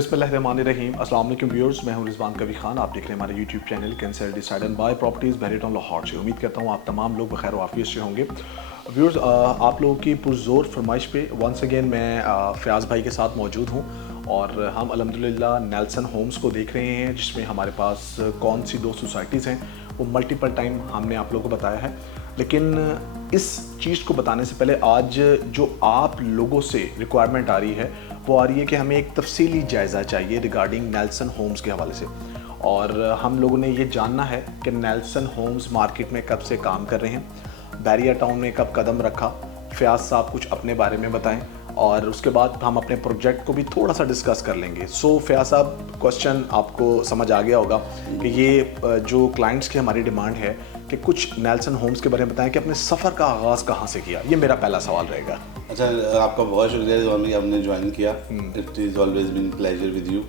बिस्मिल्लाहिर्रहमानिर्रहीम। अस्सलाम वालेकुम व्यूअर्स, मैं हूं रिजवान कवी खान। आप देख रहे हैं हमारे यूट्यूब चैनल कैंसर decide and buy properties Bahria town Lahore से। उम्मीद करता हूं आप तमाम लोग बखैर वाफियत से होंगे। व्यूअर्स, आप लोगों की पुरजोर फरमाइश पे वंस अगेन मैं फ़याज़ भाई के साथ मौजूद हूं और हम अल्हम्दुलिल्लाह नेल्सन होम्स को देख रहे हैं, जिसमें हमारे पास कौन सी दो सोसाइटीज़ हैं वो मल्टीपल टाइम हमने आप लोगों को बताया है। लेकिन इस चीज़ को बताने से पहले आज जो आप लोगों से रिक्वायरमेंट आ रही है वो आ रही है कि हमें एक तफसीली जायज़ा चाहिए रिगार्डिंग नेल्सन होम्स के हवाले से। और हम लोगों ने ये जानना है कि नेल्सन होम्स मार्केट में कब से काम कर रहे हैं, बैरिया टाउन में कब कदम रखा। फ़याज़ साहब कुछ अपने बारे में बताएं और उसके बाद हम अपने प्रोजेक्ट को भी थोड़ा सा डिस्कस कर लेंगे। सो फ़याज़ साहब, क्वेश्चन आपको समझ आ गया होगा कि ये जो क्लाइंट्स की हमारी डिमांड है कि कुछ नेल्सन होम्स के बारे में बताएं कि अपने सफ़र का आगाज़ कहाँ से किया। ये मेरा पहला सवाल रहेगा। अच्छा, आपका बहुत शुक्रिया रिजवान भाई, आपने ज्वाइन किया। It is always been pleasure with you.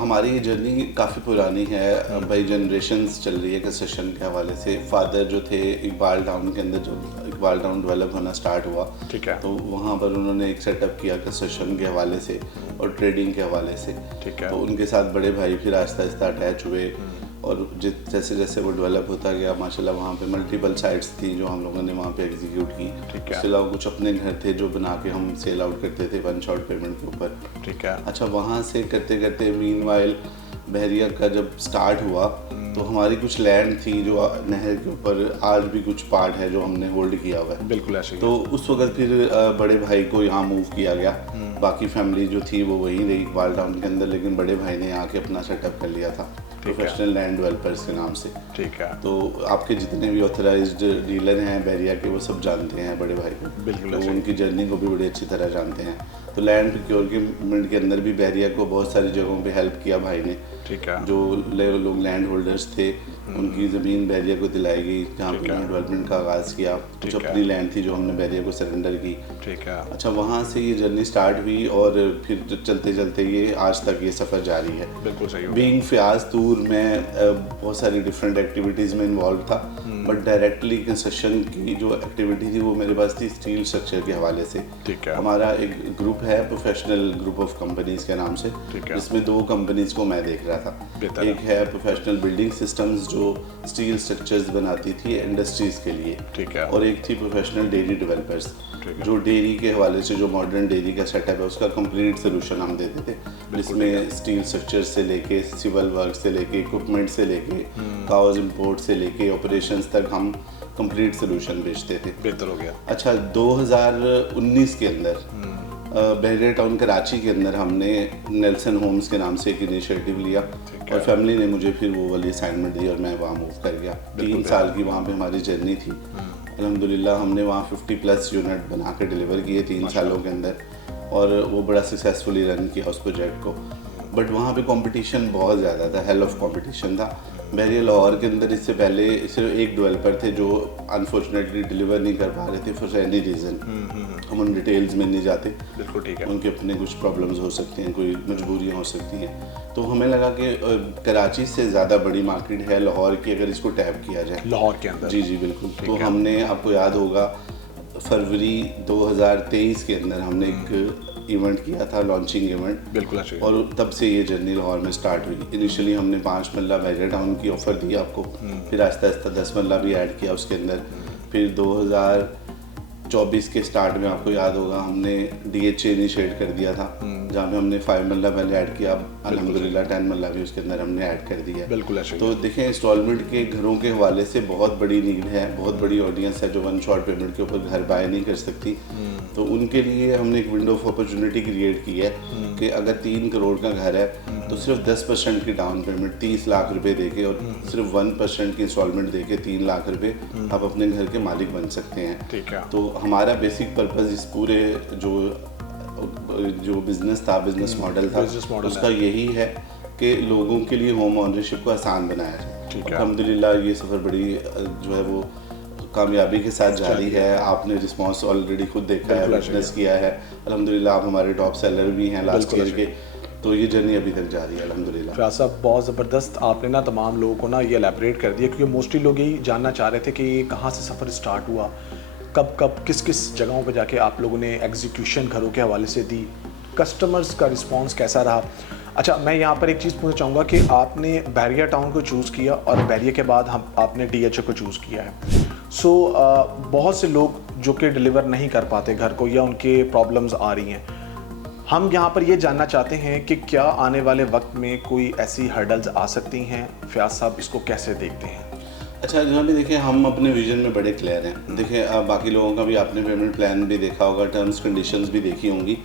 हमारी ये जर्नी काफ़ी पुरानी है भाई, जनरेशन्स चल रही है कंस्ट्रक्शन के हवाले से। फादर जो थे इकबाल टाउन के अंदर, जो इकबाल टाउन डेवलप होना स्टार्ट हुआ, ठीक है, तो वहाँ पर उन्होंने एक सेटअप किया कंस्ट्रक्शन के हवाले से और ट्रेडिंग के हवाले से। ठीक है। तो उनके साथ बड़े भाई फिर आहिस्ता आहिस्ता अटैच हुए और जैसे जैसे वो डेवलप होता गया माशाल्लाह वहाँ पे मल्टीपल साइट्स थी जो हम लोगों ने वहाँ पे एग्जीक्यूट की। उसके अलावा कुछ अपने घर थे जो बना के हम सेल आउट करते थे वन शॉट पेमेंट के ऊपर। ठीक है। अच्छा, वहाँ से करते करते मीनवाइल बहरिया का जब स्टार्ट हुआ तो हमारी कुछ लैंड थी जो नहर के ऊपर, आज भी कुछ पार्ट है जो हमने होल्ड किया हुआ है। बिल्कुल ऐसे ही। तो उस वक्त फिर बड़े भाई को यहाँ मूव किया गया। बाकी फैमिली जो थी वो वहीं रही इकबाल टाउन के अंदर, लेकिन बड़े भाई ने आके अपना सेटअप कर लिया था प्रोफेशनल लैंड डेवलपर्स के नाम से। ठीक है। तो आपके जितने भी ऑथराइज्ड डीलर हैं बैरिया के, वो सब जानते हैं बड़े भाई को। बिल्कुल, तो उनकी जर्नी को भी बड़ी अच्छी तरह जानते हैं। तो लैंड प्रोक्योरमेंट के अंदर भी बैरिया को बहुत सारी जगहों पे हेल्प किया भाई ने। ठीक है। जो लोग लैंड होल्डर्स थे उनकी ज़मीन बैरिया को दिलाई गई, जहाँ पर डेवलपमेंट का आगाज़ किया। कुछ अपनी लैंड थी जो हमने बैरिया को सरेंडर की। ठीक है। अच्छा, वहाँ से ये जर्नी स्टार्ट हुई और फिर चलते चलते ये आज तक ये सफ़र जारी है। बिल्कुल सही। बीइंग फ़याज़ टूर में बहुत सारी डिफरेंट एक्टिविटीज़ में इन्वॉल्व था, बट डायरेक्टली कंस्ट्रक्शन की जो एक्टिविटी थी वो मेरे पास थी स्टील स्ट्रक्चर के हवाले से। ठीक है। हमारा एक ग्रुप है प्रोफेशनल ग्रुप ऑफ कंपनीज़ के नाम से, जिसमें दो कंपनीज़ को मैं देख रहा था। एक है प्रोफेशनल बिल्डिंग सिस्टम्स जो स्टील स्ट्रक्चर्स बनाती थी इंडस्ट्रीज़ के लिए। ठीक है। और एक थी प्रोफेशनल डेयरी डेवलपर्स जो डेयरी के हवाले से, जो मॉडर्न डेयरी का सेटअप है उसका कंप्लीट सोल्यूशन हम देते थे, जिसमें स्टील स्ट्रक्चर से लेके सिविल वर्क से लेके इक्विपमेंट से लेके काउज इंपोर्ट से लेके ऑपरेशंस तक हम कंप्लीट सोल्यूशन बेचते थे। बेहतर हो गया। अच्छा, 2019 के अंदर बहरिया टाउन कराची के अंदर हमने नेल्सन होम्स के नाम से एक इनिशिएटिव लिया और फैमिली ने मुझे फिर वो वाली असाइनमेंट दी और मैं वहाँ मूव कर गया। 3 साल की वहाँ पे हमारी जर्नी थी। अल्हम्दुलिल्लाह हमने वहाँ 50+ यूनिट बना के डिलीवर किए 3 सालों के अंदर और वो बड़ा सक्सेसफुली रन किया उस प्रोजेक्ट को। बट वहाँ पे कंपटीशन बहुत ज़्यादा था, हेल ऑफ कंपटीशन था। बहरिया लाहौर के अंदर इससे पहले सिर्फ एक डेवलपर थे जो अनफॉर्चुनेटली डिलीवर नहीं कर पा रहे थे फॉर एनी रीज़न। हम उन डिटेल्स में नहीं जाते। बिल्कुल ठीक है। उनके अपने कुछ प्रॉब्लम्स हो सकती हैं, कोई मजबूरियाँ हो सकती हैं। तो हमें लगा कि कराची से ज़्यादा बड़ी मार्केट है लाहौर की, अगर इसको टैप किया जाए लाहौर के अंदर। जी जी बिल्कुल। तो हमने, आपको याद होगा, फरवरी 2023 के अंदर हमने एक इवेंट किया था, लॉन्चिंग इवेंट। बिल्कुल अच्छे। और तब से ये जर्नी लाहौर में स्टार्ट हुई। इनिशियली हमने 5 मरला बैरिया टाउन की ऑफ़र दी आपको, फिर आहिस्ता आहिस्ता 10 मरला भी ऐड किया उसके अंदर। फिर 2024 के स्टार्ट में आपको याद होगा हमने DHA इनिशिएट कर दिया था, जहाँ पे हमने 5 मरला पहले ऐड किया। अल्हम्दुलिल्लाह 10 मरला भी उसके अंदर हमने ऐड कर दिया। बिल्कुल अच्छे। तो देखें, इंस्टॉलमेंट के घरों के हवाले से बहुत बड़ी नीड है, बहुत बड़ी ऑडियंस है जो वन शॉट पेमेंट के ऊपर घर बाय नहीं कर सकती। तो उनके लिए हमने एक विंडो ऑफ अपॉर्चुनिटी क्रिएट की है कि अगर 3 करोड़ का घर है तो सिर्फ 10% की डाउन पेमेंट 30 लाख रुपए देके और सिर्फ 1% की इंस्टॉलमेंट देके 3 लाख रुपए आप अपने घर के मालिक बन सकते हैं। ठीक है। तो हमारा बेसिक पर्पस इस पूरे जो बिजनेस था, बिजनेस मॉडल था, उसका यही है कि लोगों के लिए होम ओनरशिप को आसान बनाया जाए। अल्हम्दुलिल्लाह ये सफ़र बड़ी जो है वो कामयाबी के साथ जारी है। आपने रिस्पांस ऑलरेडी खुद देखा है, विटनेस किया है। अल्हम्दुलिल्लाह आप हमारे टॉप सेलर भी हैं लास्ट ईयर के। तो ये जर्नी अभी तक जारी है अल्हम्दुलिल्लाह। फ़याज़ साहब, बहुत ज़बरदस्त आपने ना तमाम लोगों को ना ये एलैबोरेट कर दिया, क्योंकि मोस्टली लोग यही जानना चाह रहे थे कि कहाँ से सफ़र स्टार्ट हुआ, कब किस किस जगहों पर जाके आप लोगों ने एग्जीक्यूशन घरों के हवाले से दी। कस्टमर्स का रिस्पांस कैसा रहा? अच्छा, मैं यहाँ पर एक चीज़ पूछना चाहूँगा कि आपने बैरिया टाउन को चूज़ किया और बैरिया के बाद आपने DHA को चूज़ किया है। बहुत से लोग जो कि डिलीवर नहीं कर पाते घर को या उनके प्रॉब्लम्स आ रही हैं। हम यहाँ पर ये जानना चाहते हैं कि क्या आने वाले वक्त में कोई ऐसी हर्डल्स आ सकती हैं? फयाज साहब इसको कैसे देखते हैं? अच्छा जनाब, देखिए हम अपने विजन में बड़े क्लियर हैं। देखिए बाकी लोगों का भी आपने पेमेंट प्लान भी देखा होगा, टर्म्स कंडीशंस भी देखी होंगी।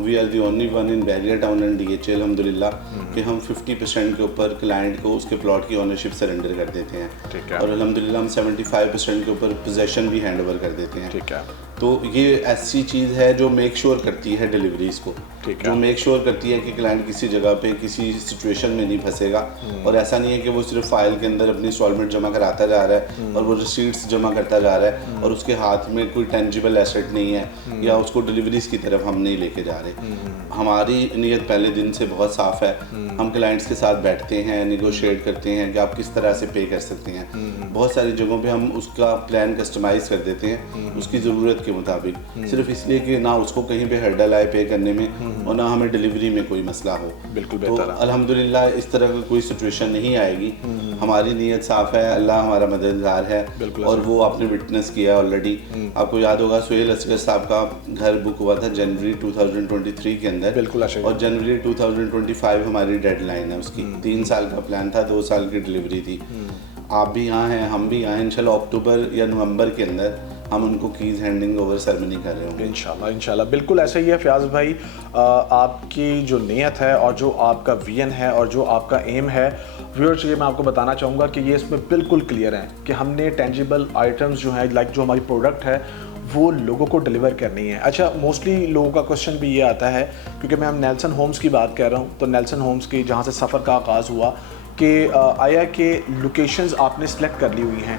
We are the only one in Bahria town and DHA अल्हम्दुलिल्लाह कि हम 50% के ऊपर क्लाइंट को उसके प्लॉट की ओनरशिप सरेंडर कर देते हैं और अल्हम्दुलिल्लाह हम 75% के ऊपर पोजेसन भी हैंड ओवर कर देते हैं। ठीक है। तो ये ऐसी चीज़ है जो मेक श्योर करती है डिलीवरीज को, जो मेक श्योर करती है कि क्लाइंट किसी जगह पे किसी सिचुएशन में नहीं फंसेगा। और ऐसा नहीं है कि वो सिर्फ फाइल के अंदर अपनी इंस्टॉलमेंट जमा कराता जा रहा है और वो रिसीट्स जमा करता जा रहा है और उसके हाथ में कोई टेंजिबल एसेट नहीं है या उसको डिलीवरीज की तरफ हम नहीं लेके जा रहे। हमारी नीयत पहले दिन से बहुत साफ है। हम क्लाइंट्स के साथ बैठते हैं, निगोशिएट करते हैं कि आप किस तरह से पे कर सकते हैं। बहुत सारी जगहों पे हम उसका प्लान कस्टमाइज़ कर देते हैं उसकी ज़रूरत के मुताबिक, सिर्फ इसलिए कि ना उसको कहीं पे हर्डल आए पे करने में और ना हमें डिलीवरी में कोई मसला हो। बिल्कुल तो अल्हम्दुलिल्लाह इस तरह की कोई सिचुएशन नहीं आएगी। हमारी नीयत साफ है, अल्लाह हमारा मददगार है और वो आपने विटनेस किया ऑलरेडी। आपको याद होगा सुहेल असगर साहब का घर बुक हुआ था जनवरी 2023 के अंदर और जनवरी 2025 हमारी डेडलाइन है उसकी। 3 साल का प्लान था, 2 साल की डिलीवरी थी। आप भी यहाँ हैं, हम भी यहाँ हैं। इंशाल्लाह अक्टूबर या नवंबर के अंदर हम उनको कीज़ हैंडिंग ओवर सेरेमनी कर रहे होंगे इंशाल्लाह। बिल्कुल ऐसा ही है फयाज भाई। आपकी जो नीयत है और जो आपका विजन है और जो आपका एम है, व्यूअर्स ये मैं आपको बताना चाहूँगा कि ये इसमें बिल्कुल क्लियर है कि हमने टेंजिबल आइटम्स जो हैं लाइक जो हमारी प्रोडक्ट है वो लोगों को डिलीवर करनी है। अच्छा, मोस्टली लोगों का क्वेश्चन भी ये आता है क्योंकि मैं नेल्सन होम्स की बात कर रहा हूँ, तो नेल्सन होम्स की जहाँ से सफ़र का आगाज़ हुआ कि आया कि लोकेशंस आपने सेलेक्ट कर ली हुई हैं,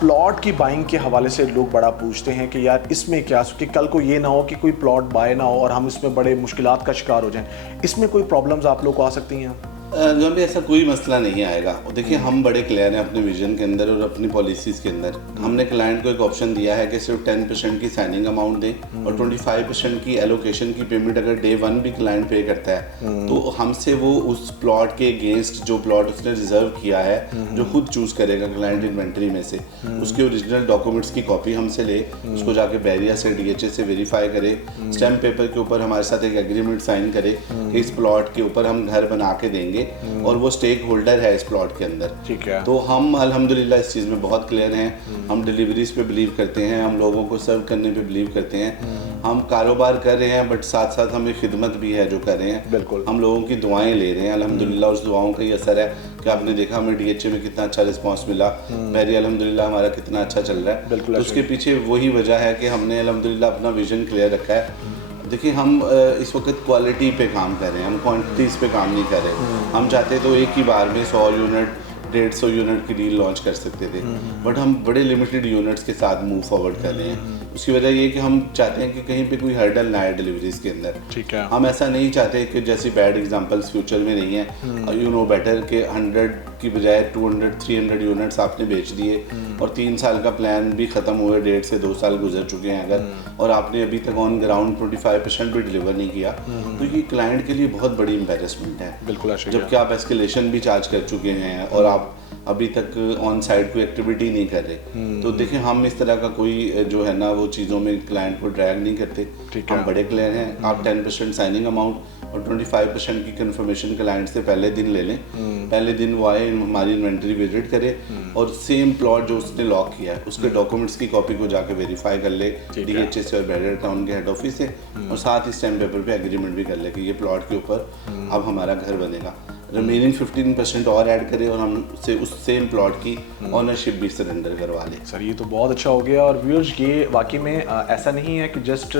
प्लॉट की बाइंग के हवाले से लोग बड़ा पूछते हैं कि यार इसमें क्या, कि कल को ये ना हो कि कोई प्लॉट बाय ना हो और हम इसमें बड़े मुश्किलात का शिकार हो जाएं। इसमें कोई प्रॉब्लम्स आप लोग को आ सकती हैं? जो भी ऐसा कोई मसला नहीं आएगा। देखिए हम बड़े क्लियर हैं अपने विजन के अंदर और अपनी पॉलिसीज़ के अंदर। हमने क्लाइंट को एक ऑप्शन दिया है कि सिर्फ 10% की साइनिंग अमाउंट दें और 25% की एलोकेशन की पेमेंट अगर डे 1 भी क्लाइंट पे करता है तो हमसे वो उस प्लॉट के अगेंस्ट जो प्लॉट उसने रिजर्व किया है जो खुद चूज़ करेगा क्लाइंट इन्वेंट्री में से, उसके ओरिजिनल डॉक्यूमेंट्स की कॉपी हमसे ले, उसको जाके बैरिया से DHA से वेरीफाई करे, स्टैम्प पेपर के ऊपर हमारे साथ एक एग्रीमेंट साइन करे कि इस प्लॉट के ऊपर हम घर बना के देंगे और वो स्टेक होल्डर है इस प्लॉट के अंदर। ठीक है। तो हम अल्हम्दुलिल्लाह इस चीज़ में बहुत क्लियर हैं। हम डिलीवरीज पे बिलीव करते हैं, हम लोगों को सर्व करने पे बिलीव करते हैं। हम कारोबार कर रहे हैं बट साथ साथ हमें खिदमत भी है जो कर रहे हैं। बिल्कुल। हम लोगों की दुआएं ले रहे हैं, अल्हम्दुलिल्लाह उस दुआओं का ही असर है कि आपने देखा हमें DHA में कितना अच्छा रिस्पांस मिला, बैरिया अल्हम्दुलिल्लाह हमारा कितना अच्छा चल रहा है। तो उसके पीछे वही वजह है कि हमने अल्हम्दुलिल्लाह अपना विजन क्लियर रखा है। देखिए हम इस वक्त क्वालिटी पे काम कर रहे हैं, हम क्वांटिटीज़ पे काम नहीं कर रहे। हम चाहते तो एक ही बार में 100 यूनिट 150 यूनिट की डील लॉन्च कर सकते थे बट हम बड़े लिमिटेड यूनिट्स के साथ मूव फॉरवर्ड कर रहे हैं। उसकी वजह ये कि हम चाहते हैं कि कहीं पे कोई हर्डल ना आए डिलीवरीज के अंदर। ठीक है। हम ऐसा नहीं चाहते कि जैसी बैड एग्जांपल्स फ्यूचर में नहीं है। यू नो बेटर के 100 की बजाय 200-300 यूनिट्स आपने बेच दिए और 3 साल का प्लान भी ख़त्म हुए, 1.5 से 2 साल गुजर चुके हैं अगर, और आपने अभी तक ऑन ग्राउंड 25% भी डिलीवर नहीं किया तो ये क्लाइंट के लिए बहुत बड़ी एम्बेरसमेंट है। बिल्कुल। जबकि आप एस्केलेशन भी चार्ज कर चुके हैं और आप अभी तक ऑन साइड कोई एक्टिविटी नहीं कर रहे। तो देखिए हम इस तरह का कोई जो है ना वो चीज़ों में क्लाइंट को ड्रैग नहीं करते। हम बड़े क्लियर हैं। आप 10% साइनिंग अमाउंट और 25% की कंफर्मेशन क्लाइंट से पहले दिन ले लें। पहले दिन वो आए, हमारी इन्वेंट्री विजिट करे और सेम प्लॉट जो उसने लॉक किया है उसके डॉक्यूमेंट्स की कॉपी को जाके वेरीफाई कर ले DHA से और बैरिया टाउन के हेड ऑफिस से, और साथ ही स्टैम्प पेपर पे एग्रीमेंट भी कर ले कि ये प्लॉट के ऊपर अब हमारा घर बनेगा। रिमेनिंग 15% और ऐड करें और हम से उस सेम प्लॉट की ऑनरशिप भी सरेंडर करवा लें। सर ये तो बहुत अच्छा हो गया। और व्यूअर्स ये वाकई में ऐसा नहीं है कि जस्ट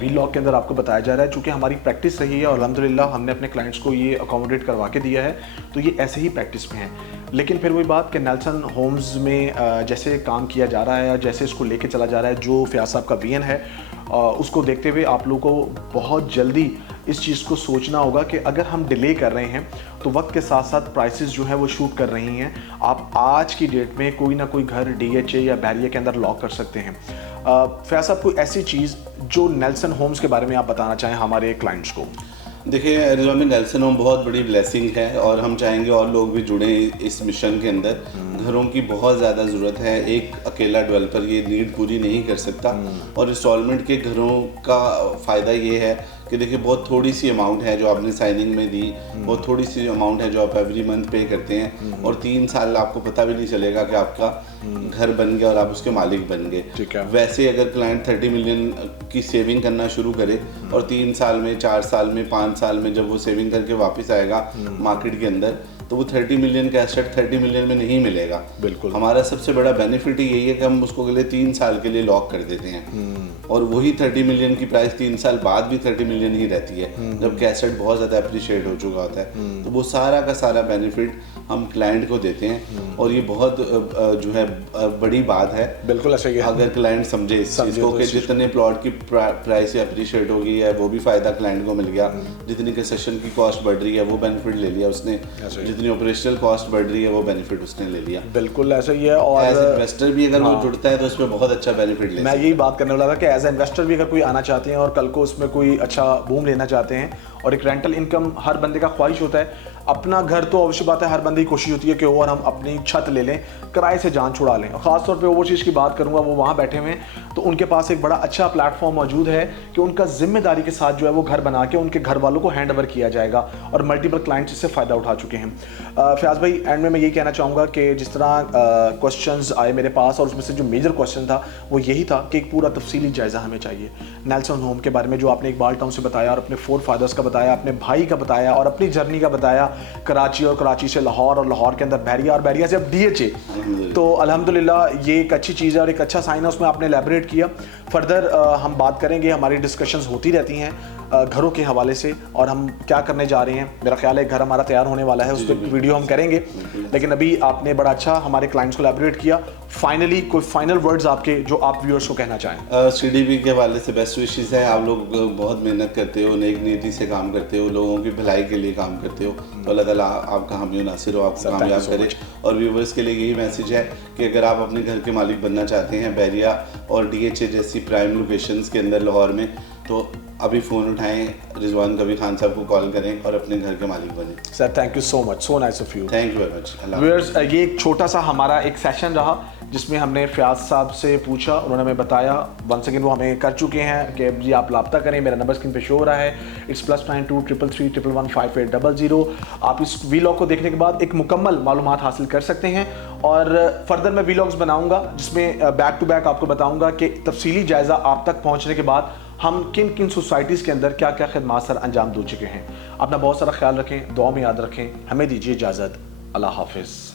वीलॉग के अंदर आपको बताया जा रहा है, चूँकि हमारी प्रैक्टिस रही है और अल्हम्दुलिल्लाह हमने अपने क्लाइंट्स को ये अकोमोडेट करवा के दिया है, तो ये ऐसे ही प्रैक्टिस में है। लेकिन फिर वही बात कि नेल्सन होम्स में जैसे काम किया जा रहा है, जैसे इसको लेके चला जा रहा है, जो फयाज साहब का विजन है उसको देखते हुए आप लोगों को बहुत जल्दी इस चीज़ को सोचना होगा कि अगर हम डिले कर रहे हैं तो वक्त के साथ साथ प्राइसेस जो है वो शूट कर रही हैं। आप आज की डेट में कोई ना कोई घर DHA या बैरिया के अंदर लॉक कर सकते हैं। फैज़ साहब, कोई ऐसी चीज़ जो नेल्सन होम्स के बारे में आप बताना चाहें हमारे क्लाइंट्स को? देखिए रिजवान में नेल्सन होम बहुत बड़ी ब्लेसिंग है और हम चाहेंगे और लोग भी जुड़े इस मिशन के अंदर। घरों की बहुत ज़्यादा ज़रूरत है, एक अकेला डेवलपर ये नीड पूरी नहीं कर सकता। और इंस्टॉलमेंट के घरों का फ़ायदा ये है कि देखिए बहुत थोड़ी सी अमाउंट है जो आपने साइनिंग में दी, बहुत थोड़ी सी अमाउंट है जो आप एवरी मंथ पे करते हैं और 3 साल आपको पता भी नहीं चलेगा कि आपका घर बन गया और आप उसके मालिक बन गए। वैसे अगर क्लाइंट 30 मिलियन की सेविंग करना शुरू करे और 3 साल में, 4 साल में, 5 साल में जब वो सेविंग करके वापस आएगा मार्केट के अंदर, तो वो 30 मिलियन का एसेट 30 मिलियन में नहीं मिलेगा। बिल्कुल। हमारा सबसे बड़ा बेनिफिट ही यही है कि हम उसको अगले 3 साल के लिए लॉक कर देते हैं और वही 30 मिलियन की प्राइस 3 साल बाद भी 30 मिलियन ही रहती है जबकि एसेट बहुत ज़्यादा अप्रिशिएट हो चुका होता है। तो वो सारा का सारा बेनिफिट हम क्लाइंट को देते हैं और ये बहुत जो है बड़ी बात है। बिल्कुल ऐसा ही है। अगर क्लाइंट समझे इस चीज़ को कि जितने प्लॉट की प्राइस अप्रिशिएट हो गई है वो भी फ़ायदा क्लाइंट को मिल गया, जितनी कंसेशन की कॉस्ट बढ़ रही है वो बेनिफिट ले लिया उसने, जितनी ऑपरेशनल कॉस्ट बढ़ रही है वो बेनिफिट उसने ले लिया। बिल्कुल ऐसा ही है। और एज इन्वेस्टर भी अगर वो जुड़ता है तो उसमें बहुत अच्छा बेनिफिट ले। मैं यही बात करने वाला था कि एज इन्वेस्टर भी अगर कोई आना चाहते हैं और कल को उसमें कोई अच्छा बूम लेना चाहते हैं और एक रेंटल इनकम हर बंदे का ख्वाहिश होता है, अपना घर तो अवश्य बात है, हर बंदे की कोशिश होती है कि ओवर हम अपनी छत ले लें, किराए से जान छुड़ा लें। और ख़ासतौर पे ओवरसीज़ की बात करूंगा, वो वहाँ बैठे हुए हैं तो उनके पास एक बड़ा अच्छा प्लेटफॉर्म मौजूद है कि उनका जिम्मेदारी के साथ जो है वो घर बना के उनके घर वालों को हैंड ओवर किया जाएगा और मल्टीपल क्लाइंट्स इससे फ़ायदा उठा चुके हैं। फयाज़ भाई, एंड में मैं यही कहना चाहूँगा कि जिस तरह क्वेश्चंस आए मेरे पास और उसमें से जो मेजर क्वेश्चन था वो यही था कि एक पूरा तफसीली जायज़ा हमें चाहिए नेल्सन होम के बारे में, जो आपने इकबाल टाउन से बताया और अपने 4 फादर्स का बताया, अपने भाई का बताया और अपनी जर्नी का बताया, कराची और कराची से लाहौर और लाहौर के अंदर बहरिया और बहरिया से अब DHA। तो अल्हम्दुलिल्लाह ये एक अच्छी चीज़ है और एक अच्छा साइन है, उसमें आपने एलैबोरेट किया। फर्दर हम बात करेंगे, हमारी डिस्कशंस होती रहती हैं घरों के हवाले से और हम क्या करने जा रहे हैं। मेरा ख्याल है घर हमारा तैयार होने वाला है, उस पर वीडियो हम करेंगे, लेकिन अभी आपने बड़ा अच्छा हमारे क्लाइंट्स को एलैबोरेट किया। फाइनली कोई फाइनल वर्ड्स आपके जो आप व्यूअर्स को कहना चाहें? CDB के हवाले से बेस्ट विशेस है। आप लोग बहुत मेहनत करते हो, नेक नीति से काम करते हो, लोगों की भलाई के लिए काम करते हो, तो अल्लाह ताला आपका हामी नासिर हो, आपको कामयाब करे। और व्यूवर्स के लिए यही मैसेज है कि अगर आप अपने घर के मालिक बनना चाहते हैं बहरिया और DHA जैसी प्राइम लोकेशंस के अंदर लाहौर में, तो अभी फ़ोन उठाएं, रिजवान कबीर खान साहब को कॉल करें और अपने घर के मालिक बने। Sir thank you so much, so nice of you. Thank you very much. Viewers, ये एक छोटा सा हमारा एक सेशन रहा जिसमें हमने फयाज साहब से पूछा, उन्होंने हमें बताया। वंस अगेन वो हमें कर चुके हैं कि जी आप लापता करें, मेरा नंबर स्क्रीन पे शो हो रहा है, इट्स +92 333 111 5800। आप इस वीलॉग को देखने के बाद एक मुकम्मल मालूमात हासिल कर सकते हैं और फर्दर मैं वीलॉग्स बनाऊंगा जिसमें बैक टू बैक आपको बताऊंगा कि तफसीली जायज़ा आप तक पहुँचने के बाद हम किन किन सोसाइटीज़ के अंदर क्या क्या खिदमात सर अंजाम दे चुके हैं। अपना बहुत सारा ख्याल रखें, दुआ में याद रखें। हमें दीजिए इजाज़त। अल्लाह हाफिज़।